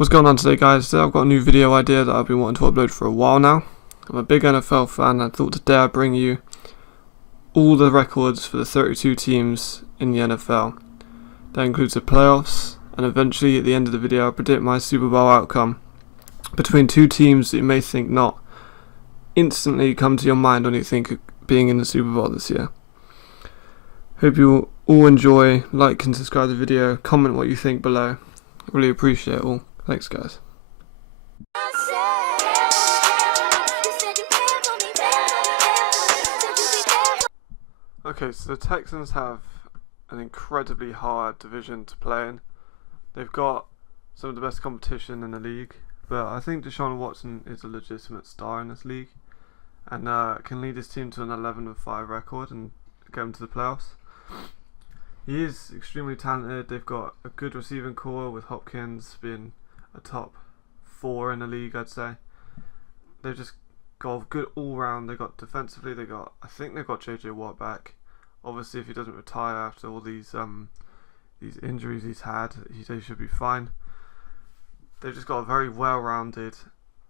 What's going on today, guys? Today I've got a new video idea that I've been wanting to upload for a while now. I'm a big NFL fan and I thought today I'd bring you all the records for the 32 teams in the NFL. That includes the playoffs, and eventually at the end of the video I'll predict my Super Bowl outcome between two teams that you may think not instantly come to your mind when you think of being in the Super Bowl this year. Hope you all enjoy, like and subscribe to the video, comment what you think below. I really appreciate it all. Thanks, guys. Okay, so the Texans have an incredibly hard division to play in. They've got some of the best competition in the league, but I think Deshaun Watson is a legitimate star in this league and can lead his team to an 11-5 record and get them to the playoffs. He is extremely talented. They've got a good receiving core with Hopkins being a top 4 in the league, I'd say. They've just got a good all-round. They got defensively. I think they've got JJ Watt back. Obviously, if he doesn't retire after all these injuries he's had, they should be fine. They've just got a very well-rounded,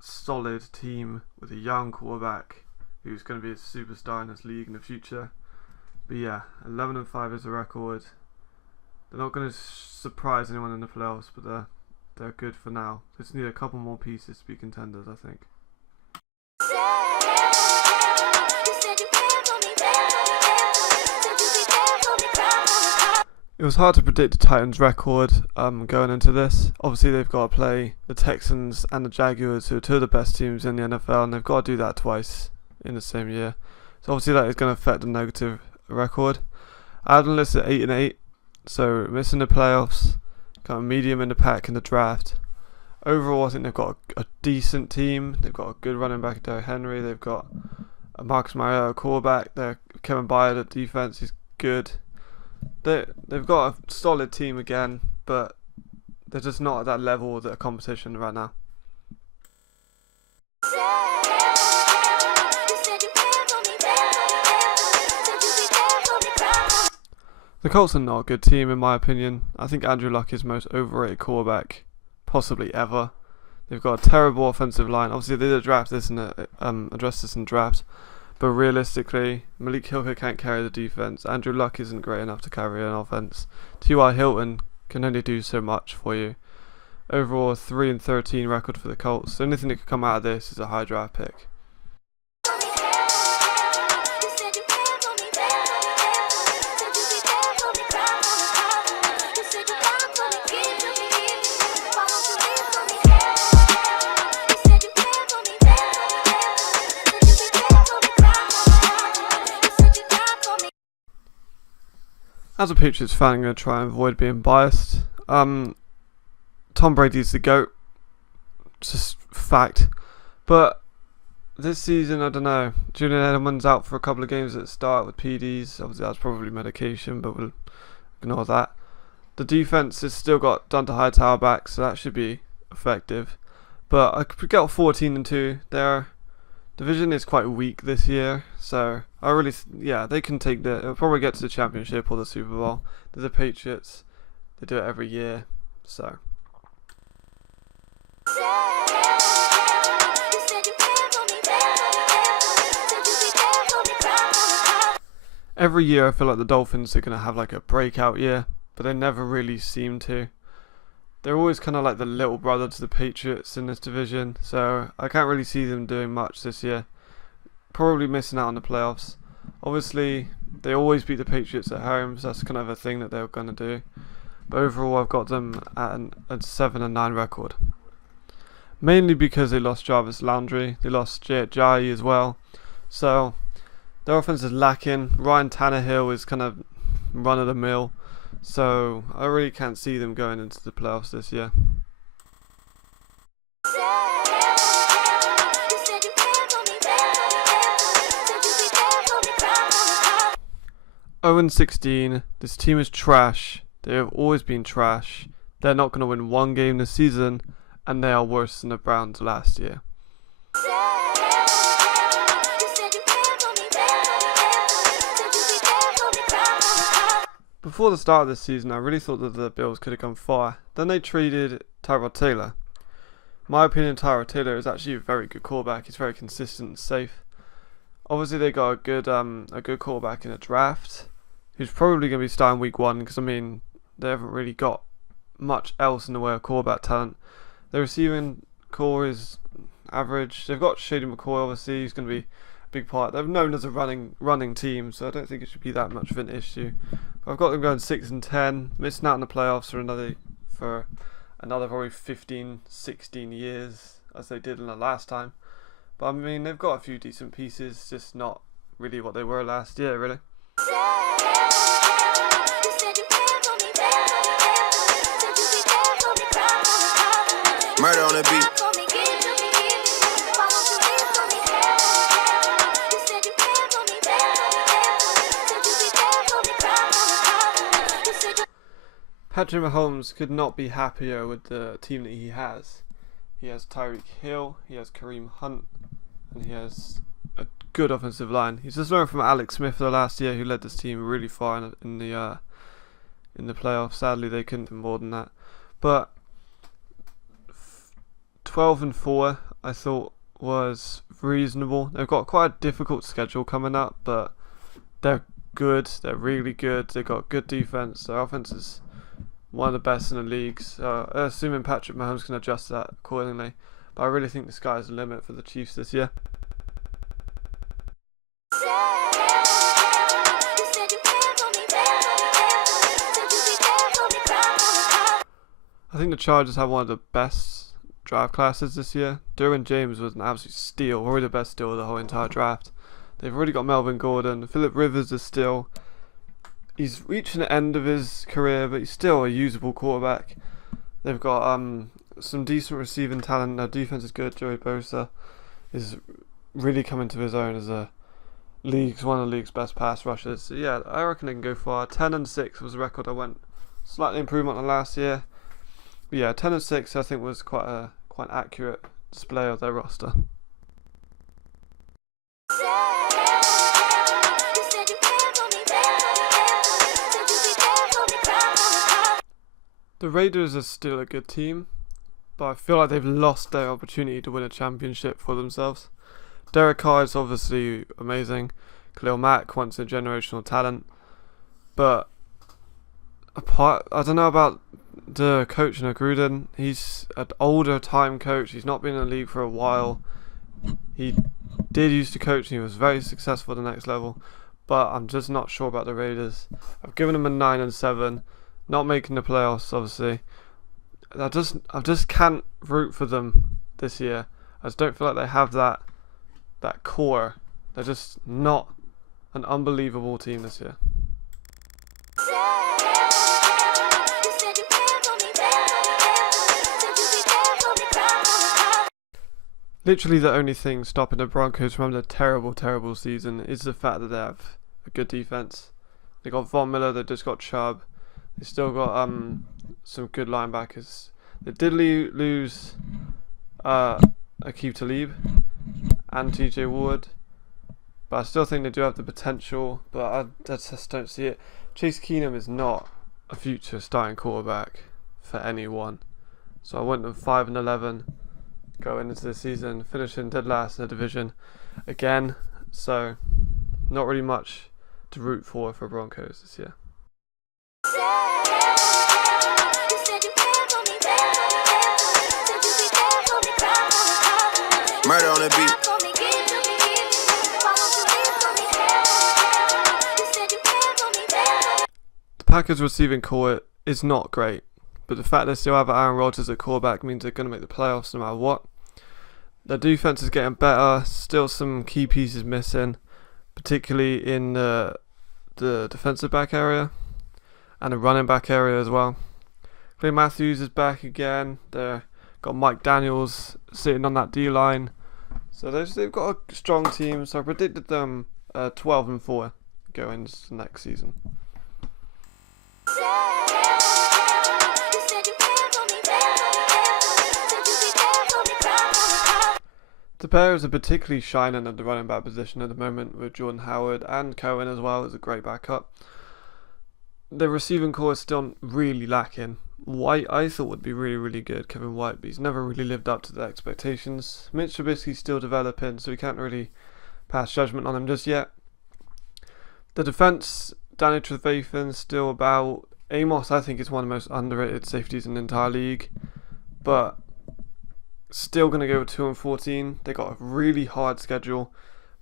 solid team with a young quarterback who's going to be a superstar in this league in the future. But yeah, 11-5 is the record. They're not going to surprise anyone in the playoffs, but they're good for now. They just need a couple more pieces to be contenders, I think. It was hard to predict the Titans' record going into this. Obviously, they've got to play the Texans and the Jaguars, who are two of the best teams in the NFL, and they've got to do that twice in the same year. So obviously that is going to affect the negative record. I had them listed at 8-8, so missing the playoffs, kind of medium in the pack in the draft. Overall, I think they've got a decent team. They've got a good running back, Derrick Henry. They've got a Marcus Mariota quarterback. Kevin Byard at defense, he's good. They've got a solid team again, but they're just not at that level of the competition right now. The Colts are not a good team in my opinion. I think Andrew Luck is the most overrated quarterback possibly ever. They've got a terrible offensive line. Obviously they did address this in the draft, but realistically Malik Hooker can't carry the defense. Andrew Luck isn't great enough to carry an offense. T.Y. Hilton can only do so much for you. Overall, a 3-13 record for the Colts. The only thing that could come out of this is a high draft pick. As a Patriots fan, I'm going to try and avoid being biased. Tom Brady's the GOAT. It's just fact. But this season, I don't know. Julian Edelman's out for a couple of games at the start with PDs. Obviously, that's probably medication, but we'll ignore that. The defense has still got Dante Hightower back, so that should be effective. But I could get 14-2. Their division is quite weak this year, so they can take they'll probably get to the championship or the Super Bowl. They're the Patriots. They do it every year, so. Every year I feel like the Dolphins are going to have like a breakout year, but they never really seem to. They're always kind of like the little brother to the Patriots in this division, so I can't really see them doing much this year. Probably missing out on the playoffs. Obviously, they always beat the Patriots at home, so that's kind of a thing that they're going to do. But overall, I've got them at a 7-9 record. Mainly because they lost Jarvis Landry, they lost Jai as well. So, their offense is lacking. Ryan Tannehill is kind of run-of-the-mill. So, I really can't see them going into the playoffs this year. (0-16). This team is trash. They have always been trash. They're not going to win one game this season, and they are worse than the Browns last year. Before the start of this season, I really thought that the Bills could have gone far. Then they traded Tyrod Taylor. my opinion, Tyrod Taylor is actually a very good quarterback. He's very consistent and safe. Obviously, they got a good quarterback in a draft, who's probably going to be starting week 1 because I mean they haven't really got much else in the way of quarterback talent. Their receiving core is average. They've got Shady McCoy, obviously, he's going to be a big part. They're known as a running team, so I don't think it should be that much of an issue. But I've got them going 6-10, missing out on the playoffs for another probably 15-16 years as they did in the last time. But I mean they've got a few decent pieces, just not really what they were last year really. Murder on the beat. Patrick Mahomes could not be happier with the team that he has. He has Tyreek Hill, he has Kareem Hunt, and he has a good offensive line. He's just learned from Alex Smith the last year, who led this team really far in the playoffs. Sadly, they couldn't do more than that. But 12-4, I thought was reasonable. They've got quite a difficult schedule coming up, but they're good. They're really good. They've got good defense. Their offense is one of the best in the league. So assuming Patrick Mahomes can adjust that accordingly. But I really think the sky's the limit for the Chiefs this year. I think the Chargers have one of the best draft classes this year. Derwin James was an absolute steal, probably the best steal of the whole entire draft. They've already got Melvin Gordon. Phillip Rivers is still... He's reaching the end of his career, but he's still a usable quarterback. They've got some decent receiving talent. Their defense is good. Joey Bosa is really coming to his own as one of the league's best pass rushers. So yeah, I reckon they can go far. 10-6 was the record I went. Slightly improvement on last year. But yeah, 10-6 I think was quite an accurate display of their roster. The Raiders are still a good team, but I feel like they've lost their opportunity to win a championship for themselves. Derek Carr is obviously amazing. Khalil Mack, once a generational talent. But I don't know about the coach in Gruden. He's an older time coach. He's not been in the league for a while. He did used to coach and he was very successful at the next level. But I'm just not sure about the Raiders. I've given them a 9-7. Not making the playoffs, obviously. I just can't root for them this year. I just don't feel like they have that core. They're just not an unbelievable team this year. Literally the only thing stopping the Broncos from the terrible, terrible season is the fact that they have a good defense. They got Von Miller, they just got Chubb. They still got some good linebackers. They did lose Aqib Talib and TJ Ward, but I still think they do have the potential, but I just don't see it. Chase Keenum is not a future starting quarterback for anyone. So I went them 5-11 going into the season, finishing dead last in the division again. So not really much to root for Broncos this year. Murder on the beat. The Packers' receiving core is not great, but the fact they still have Aaron Rodgers at quarterback means they're going to make the playoffs no matter what. Their defense is getting better, still some key pieces missing, particularly in the defensive back area and the running back area as well. Clay Matthews is back again. They've got Mike Daniels sitting on that D-line. So they've got a strong team. So I predicted them 12-4 going into the next season. The Bears are particularly shining at the running back position at the moment with Jordan Howard and Cohen as well as a great backup. The receiving core is still really lacking. White I thought would be really, really good, Kevin White, but he's never really lived up to the expectations. Mitch Trubisky's still developing, so we can't really pass judgment on him just yet. The defense, Danny Trevathan still about. Amos, I think, is one of the most underrated safeties in the entire league, but still going to go with 2-14. They got a really hard schedule,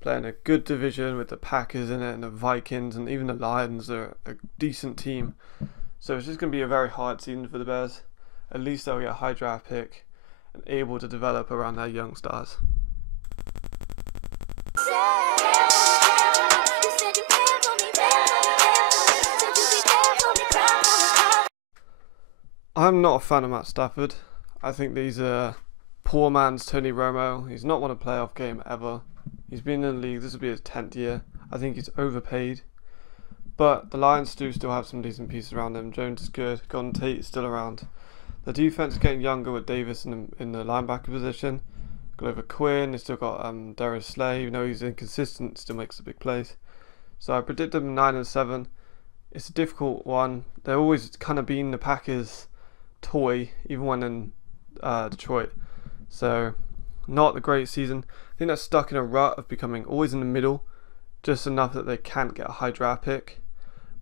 playing a good division with the Packers in it and the Vikings, and even the Lions are a decent team. So it's just going to be a very hard season for the Bears. At least they'll get a high draft pick and able to develop around their young stars. I'm not a fan of Matt Stafford. I think he's a poor man's Tony Romo. He's not won a playoff game ever. He's been in the league. This will be his 10th year. I think he's overpaid. But the Lions do still have some decent pieces around them. Jones is good. Golden Tate is still around. The defense is getting younger with Davis in the linebacker position. Glover Quinn. They still got Darius Slay. Even though he's inconsistent, still makes a big plays. So I predict them 9-7. It's a difficult one. They're always kind of been the Packers' toy, even when in Detroit. So not the great season. I think they're stuck in a rut of becoming always in the middle, just enough that they can't get a high draft pick,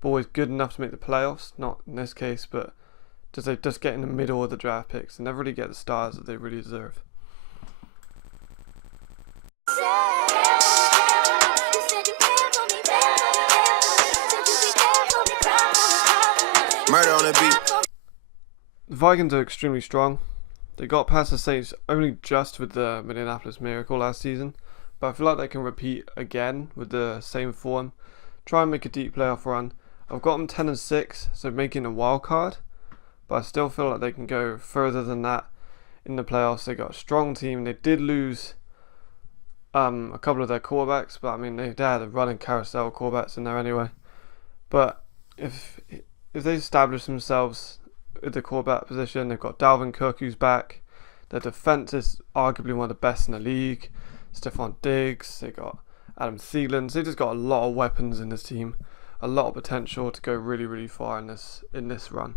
but always good enough to make the playoffs. Not in this case, but they just get in the middle of the draft picks and never really get the stars that they really deserve. Murder on the beat. The Vikings are extremely strong. They got past the Saints only just with the Minneapolis Miracle last season, but I feel like they can repeat again with the same form. Try and make a deep playoff run. I've got them 10-6, so making a wild card, but I still feel like they can go further than that in the playoffs. They got a strong team. They did lose a couple of their quarterbacks, but I mean they had a running carousel of quarterbacks in there anyway. But if they establish themselves at the quarterback position, they've got Dalvin Cook who's back. Their defense is arguably one of the best in the league. Stephon Diggs, they got Adam Thielen. So they just got a lot of weapons in this team, a lot of potential to go really, really far in this run.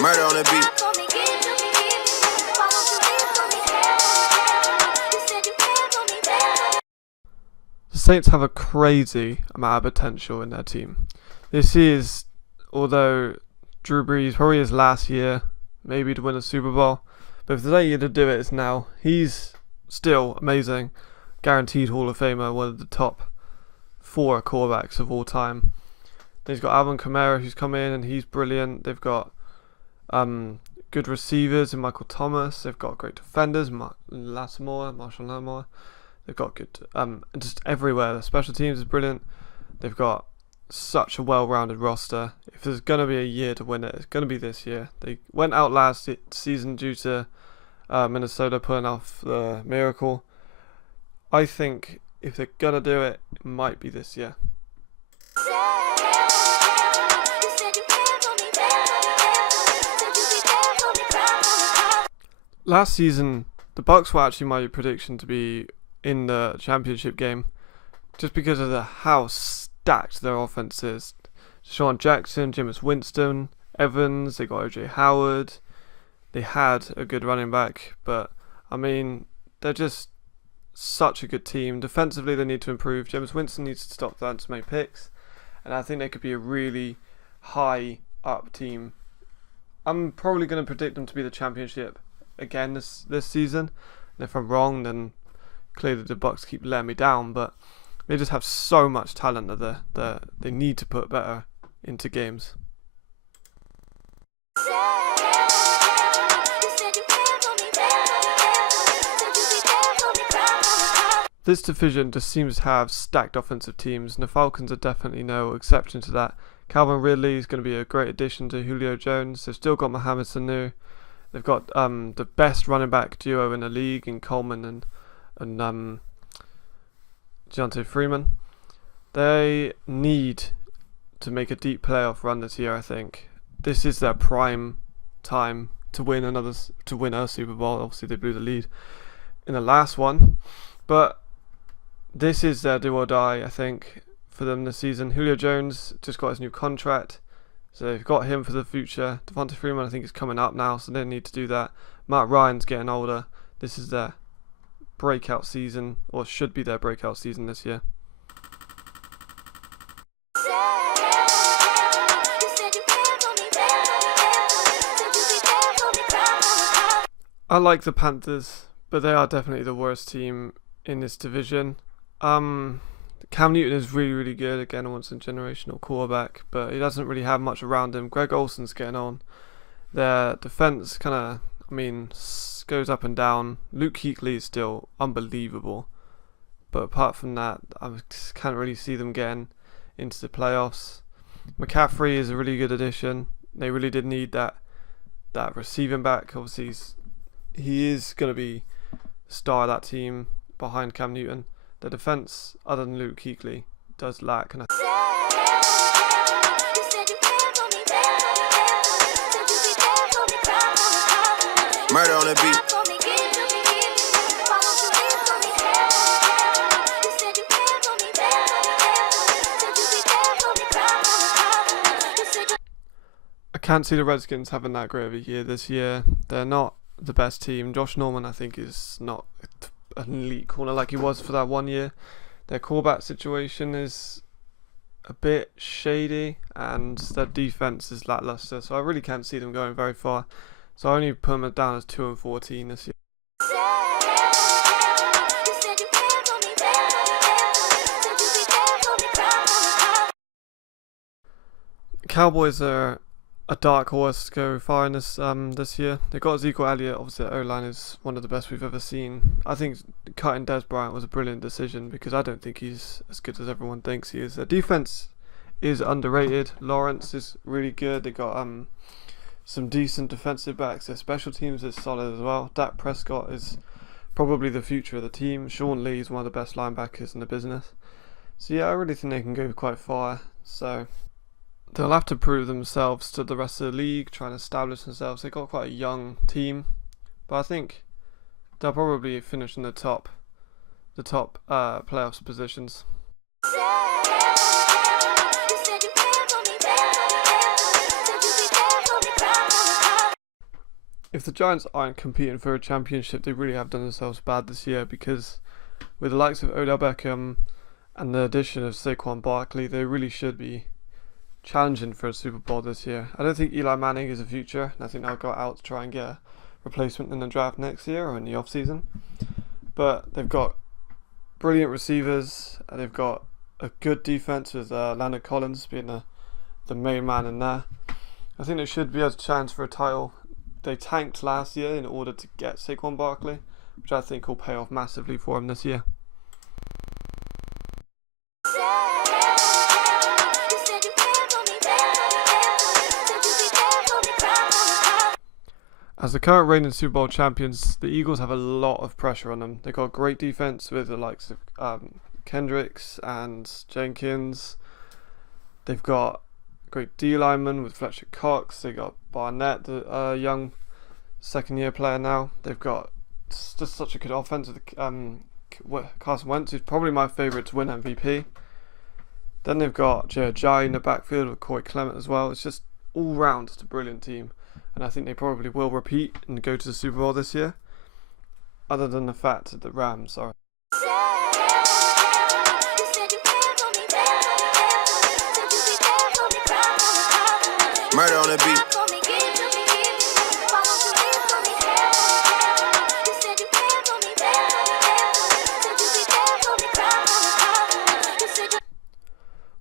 Murder on the beat. The Saints have a crazy amount of potential in their team. This is, although Drew Brees probably his last year, maybe to win a Super Bowl, but if there's any year to do it, it's now. He's still amazing, guaranteed Hall of Famer, one of the top 4 quarterbacks of all time. They've got Alvin Kamara who's come in and he's brilliant. They've got good receivers in Michael Thomas. They've got great defenders, Marshall Lattimore. They've got good, just everywhere. The special teams is brilliant. They've got such a well-rounded roster. If there's going to be a year to win it, it's going to be this year. They went out last season due to Minnesota pulling off the miracle. I think if they're going to do it, it might be this year. Last season, the Bucs were actually my prediction to be in the championship game, just because of how stacked their offense is. Deshaun Jackson, Jameis Winston, Evans, they got OJ Howard. They had a good running back, but I mean, they're just such a good team. Defensively, they need to improve. Jameis Winston needs to stop throwing so many picks, and I think they could be a really high up team. I'm probably going to predict them to be the championship again this season, and if I'm wrong, then clearly the Bucs keep letting me down, but they just have so much talent that they need to put better into games. This division just seems to have stacked offensive teams, and the Falcons are definitely no exception to that. Calvin Ridley is going to be a great addition to Julio Jones. They've still got Mohamed Sanu. They've got the best running back duo in the league in Coleman and Deontay Freeman. They need to make a deep playoff run this year. I think this is their prime time to win a Super Bowl. Obviously, they blew the lead in the last one, but this is their do or die, I think, for them this season. Julio Jones just got his new contract, so they've got him for the future. Devonta Freeman, I think, is coming up now, so they don't need to do that. Matt Ryan's getting older. This is their breakout season, or should be their breakout season this year. I like the Panthers, but they are definitely the worst team in this division. Cam Newton is really, really good. Again, once a generational quarterback, but he doesn't really have much around him. Greg Olsen's getting on. Their defense kind of, goes up and down. Luke Kuechly is still unbelievable, but apart from that, I just can't really see them getting into the playoffs. McCaffrey is a really good addition. They really did need that receiving back. Obviously, he is going to be the star of that team behind Cam Newton. The defense, other than Luke Kuechly, does lack. And Murder on the beat. I can't see the Redskins having that great of a year this year. They're not the best team. Josh Norman, I think, is not an elite corner like he was for that 1 year. Their quarterback situation is a bit shady, and their defense is lackluster, so I really can't see them going very far. So I only put them down as 2-14 this year. Cowboys are a dark horse to go far in this year. They got Ezekiel Elliott. Obviously, their O-line is one of the best we've ever seen. I think cutting Dez Bryant was a brilliant decision because I don't think he's as good as everyone thinks he is. Their defense is underrated. Lawrence is really good. They got some decent defensive backs. Their special teams is solid as well. Dak Prescott is probably the future of the team. Sean Lee is one of the best linebackers in the business. So yeah, I really think they can go quite far. So they'll have to prove themselves to the rest of the league, try and establish themselves. They've got quite a young team, but I think they'll probably finish in the top playoffs positions. If the Giants aren't competing for a championship, they really have done themselves bad this year, because with the likes of Odell Beckham and the addition of Saquon Barkley, they really should be challenging for a Super Bowl this year. I don't think Eli Manning is the future, and I think they'll go out to try and get a replacement in the draft next year or in the off-season. But they've got brilliant receivers, and they've got a good defense with Leonard Collins being the main man in there. I think they should be able to chance for a title. They tanked last year in order to get Saquon Barkley, which I think will pay off massively for him this year. As the current reigning Super Bowl champions, the Eagles have a lot of pressure on them. They've got great defense with the likes of Kendricks and Jenkins. They've got great D lineman with Fletcher Cox. They got Barnett, the young second-year player now. They've got just such a good offense with Carson Wentz, who's probably my favourite to win MVP. Then they've got Jay Ajayi in the backfield with Corey Clement as well. It's just all round just a brilliant team, and I think they probably will repeat and go to the Super Bowl this year. Other than the fact that the Rams are. Murder on the beat.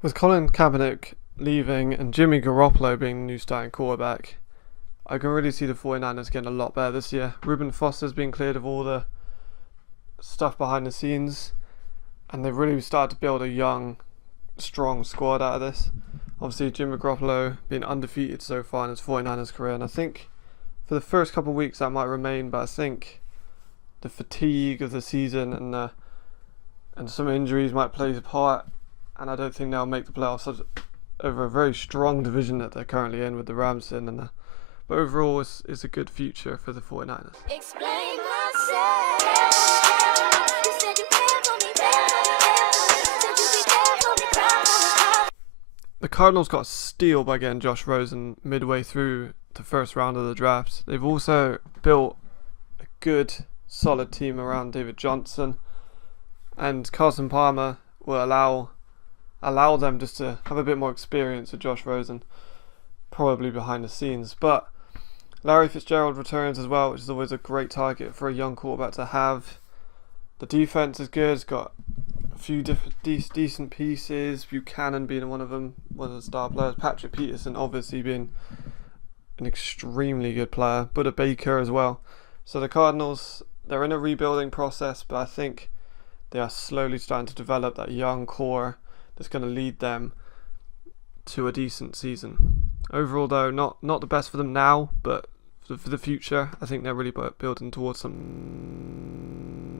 With Colin Kaepernick leaving and Jimmy Garoppolo being the new starting quarterback, I can really see the 49ers getting a lot better this year. Reuben Foster's been cleared of all the stuff behind the scenes, and they've really started to build a young, strong squad out of this. Obviously, Jimmy Garoppolo being undefeated so far in his 49ers career, and I think for the first couple of weeks that might remain, but I think the fatigue of the season and some injuries might play a part, and I don't think they'll make the playoffs over a very strong division that they're currently in with the Rams in. But overall, it's a good future for the 49ers. Explain myself. You said you care for me better. Cardinals got a steal by getting Josh Rosen midway through the first round of the draft. They've also built a good, solid team around David Johnson, and Carson Palmer will allow them just to have a bit more experience with Josh Rosen, probably behind the scenes. But Larry Fitzgerald returns as well, which is always a great target for a young quarterback to have. The defense is good. It's got a few different decent pieces. Buchanan being one of them, one of the star players. Patrick Peterson obviously being an extremely good player. Buda Baker as well. So the Cardinals, they're in a rebuilding process, but I think they are slowly starting to develop that young core that's going to lead them to a decent season. Overall, though, not the best for them now, but for the future, I think they're really building towards some.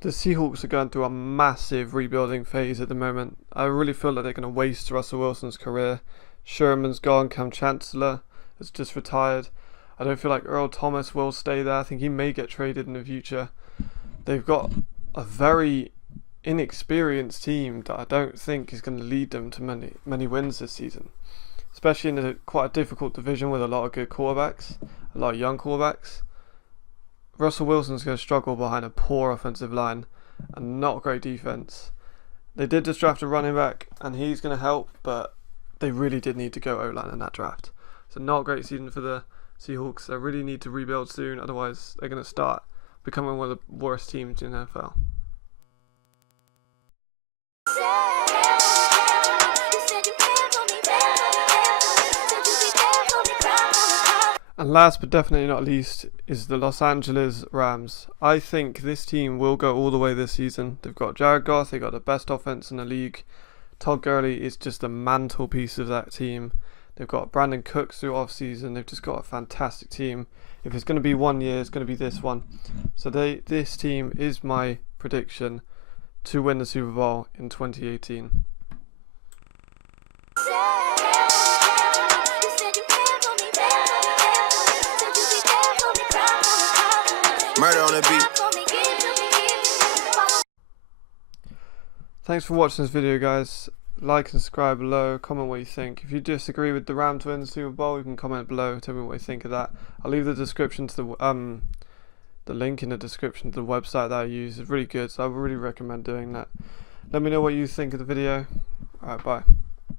The Seahawks are going through a massive rebuilding phase at the moment. I really feel like they're going to waste Russell Wilson's career. Sherman's gone. Cam Chancellor has just retired. I don't feel like Earl Thomas will stay there. I think he may get traded in the future. They've got a very inexperienced team that I don't think is going to lead them to many wins this season, especially in quite a difficult division with a lot of good quarterbacks, a lot of young quarterbacks. Russell Wilson's going to struggle behind a poor offensive line and not great defense. They did just draft a running back, and he's going to help, but they really did need to go O-line in that draft. So not a great season for the Seahawks. They really need to rebuild soon, otherwise they're going to start becoming one of the worst teams in the NFL. And last but definitely not least is the Los Angeles Rams. I think this team will go all the way this season. They've got Jared Goff, they've got the best offense in the league. Todd Gurley is just the mantelpiece of that team. They've got Brandon Cooks through off-season. They've just got a fantastic team. If it's going to be 1 year, it's going to be this one. So this team is my prediction to win the Super Bowl in 2018. Murder on the beat. Thanks for watching this video, guys. Like and subscribe below. Comment what you think. If you disagree with the Rams to win the Super Bowl, you can comment below. Tell me what you think of that. I'll leave the description to the link in the description to the website that I use. It's really good, so I would really recommend doing that. Let me know what you think of the video. Alright, bye.